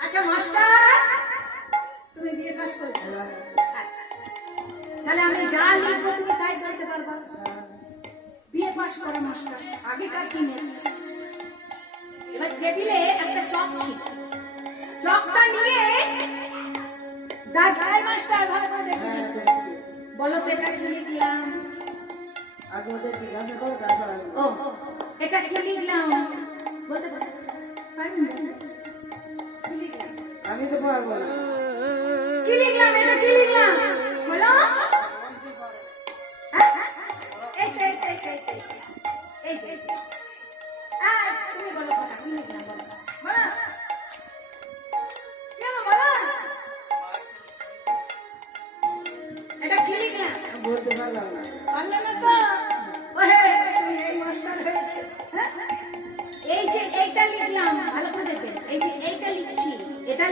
আচ্ছা মাস্টার তুমি বিয়ে পাস করেছ আচ্ছা। তাহলে আমি যা লিখব তুমি তাই বলতে পারবা। বিয়ে পাস করা মাস্টার আগেকার দিনে। এবার টেবিলে একটা চক ছিল। চকটা নিয়ে দাদাই মাস্টার ভালো করে দেখুন হ্যাঁ বলো তো এটা কি লিখলাম? আগে ওদের জিজ্ঞাসা করো তারপর ও এটা কি লিখলাম? বলতে পারবেন লিখলাম আমি তো পারব না। কি লিখলাম? এটা কি লিখলাম? বলো।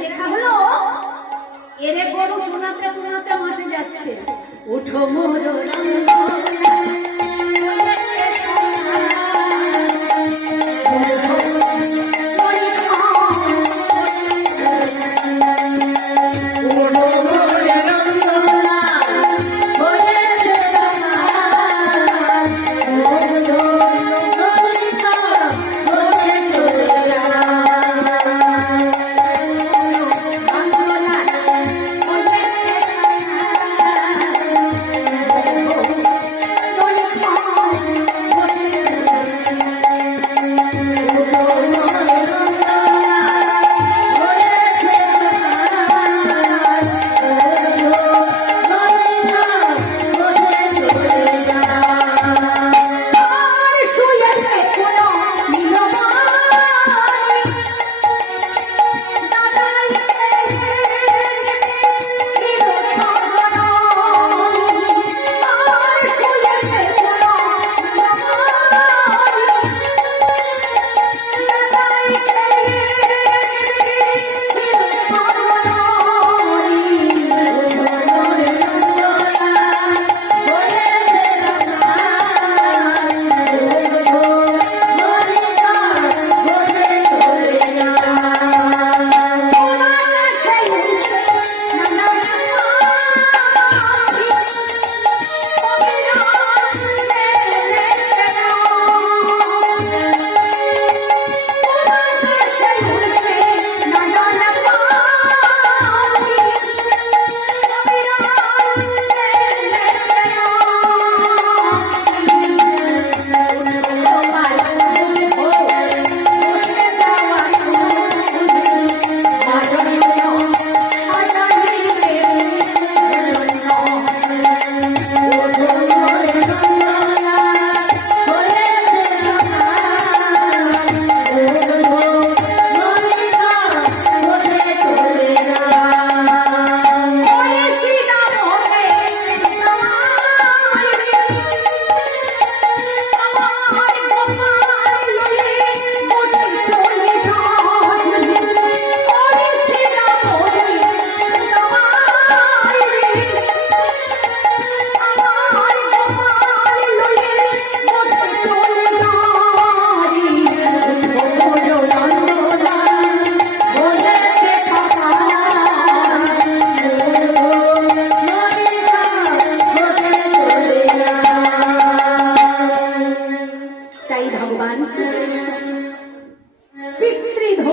লেখা হলো এরে গরু চুনাতে চুনাতে মাঠে যাচ্ছে। উঠো মোর তাই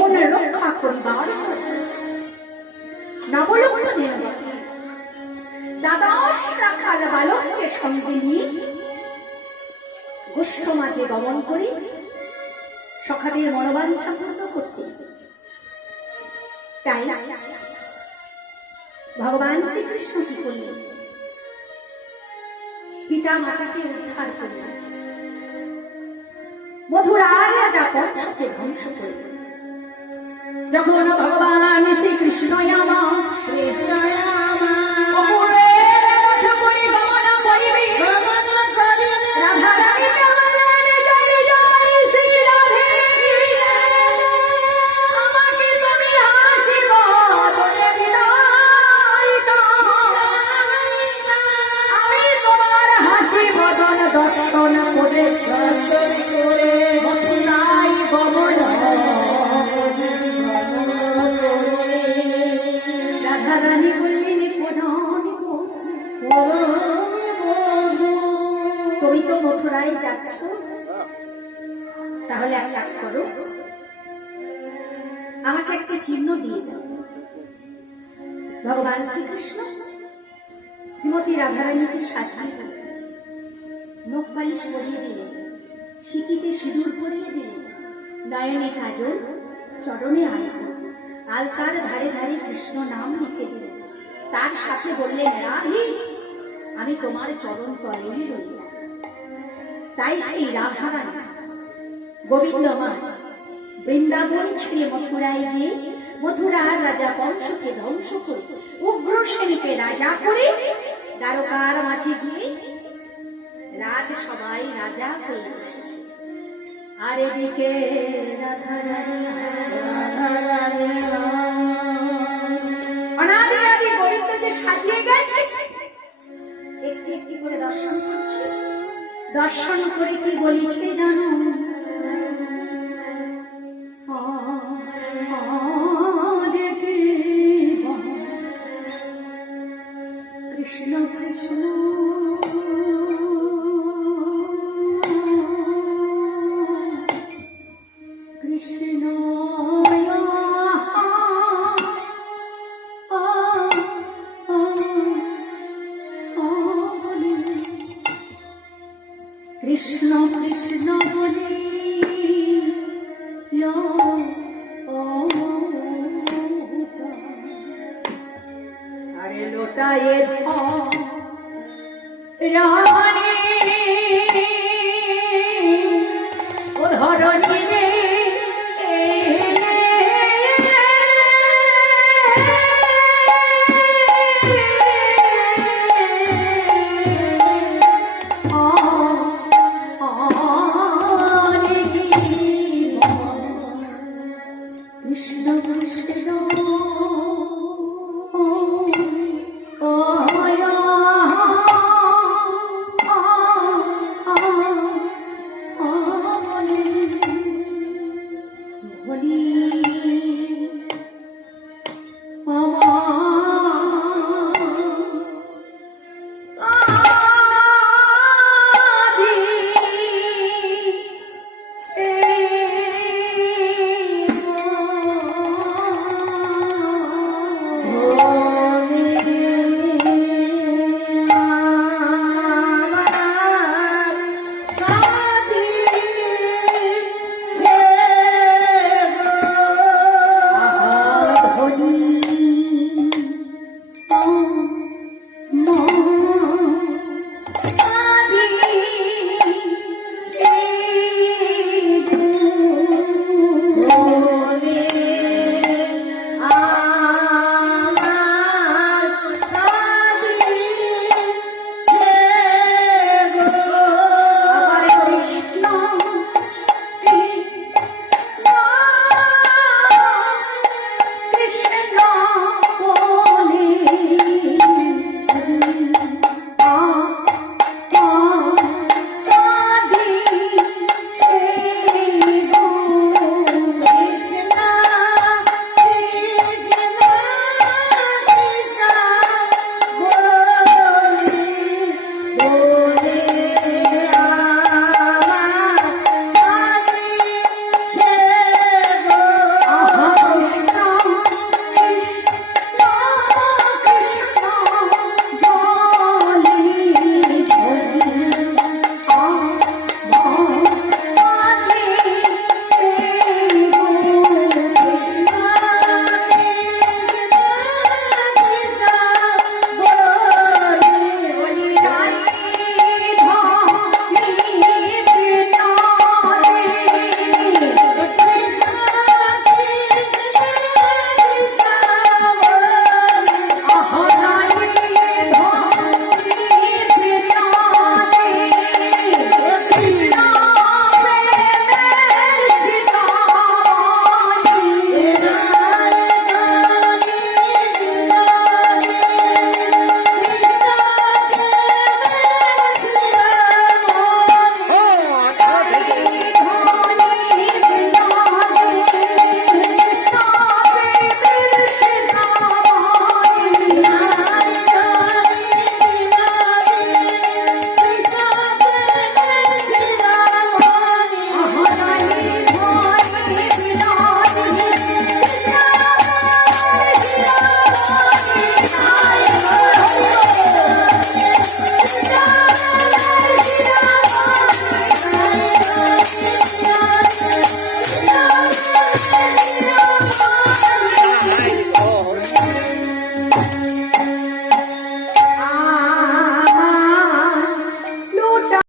পিতৃধন রক্ষা করিবার নবলক্ষ রাখার বালককে সঙ্গে গোষ্ঠ মাঝে গমন করি, সখাদের মনোবাঞ্ছা পূর্ণ করতে। তাই ভগবান শ্রীকৃষ্ণ কি করলেন? পিতা মাতাকে উদ্ধার করলেন। মধুরার রাজা কংসকে ধ্বংস করল যখন ভগবান শ্রীকৃষ্ণ আমা রাধারানী বললেন তুমি তো মথুরায় যাচ্ছ। তাহলে এক কাজ করো। আমাকে একটা চিহ্ন দিয়ে যাও ভগবান শ্রীকৃষ্ণ, শ্রীমতী রাধারানীকে সাজিয়ে দিলেন। নখ পালিশ পরিয়ে দিলেন। সিকিতে সিঁদুর পরিয়ে দিলেন। নয়নে কাজল, চরণে আলতা আলতার ধারে ধারে কৃষ্ণ নাম লিখে দিলেন। তার সাথে বললেন, রাধে, আমি তোমার চরণ রইলাম। তাই সেই রাধারানী গোবিন্দ মা বৃন্দাবন ছেড়ে মথুরায় গিয়ে মথুরার রাজা কংসকে ধ্বংস করে উগ্রসেনকে রাজা করে দ্বারকার মাঝে গিয়ে রাজ সবাই রাজা হয়ে বসেছে। আর এদিকে রাধারানী রাধারানী, অনাদি যে সাজিয়ে গেছে একটি একটি করে দর্শন করছে দর্শন করে কি বলিছে জানো কৃষ্ণ কৃষ্ণ কৃষ্ণ কৃষ্ণ বলে আরে লোটায়ে